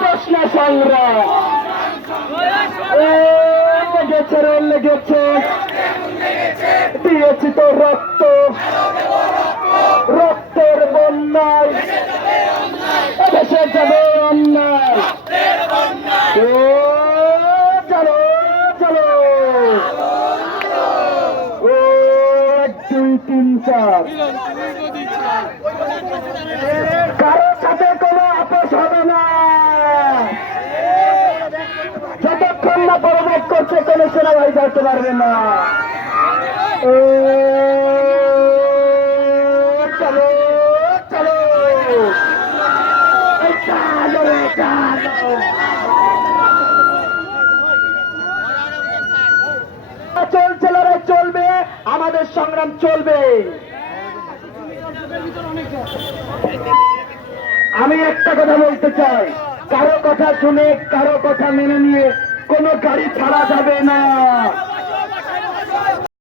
প্রশ্ন সংগ্রাম লেগেছে দিয়েছি তো রক্ত, রক্তের বন্যায় দেশে যাবে অন্যায়। চলো চলো, 1 2 3 4। কারোর সাথে কোনো আপোষ হবে না যতক্ষণ না পরবর্তী করছে কোনো সেনাবাহিনী করতে পারবে না। চলো চলো চলছে, লড়াই চলবে, আমাদের সংগ্রাম চলবে। আমি একটা কথা বলতে চাই, কারো কথা শুনে কারো কথা মেনে নিয়ে কোনো গাড়ি ছাড়া যাবে না।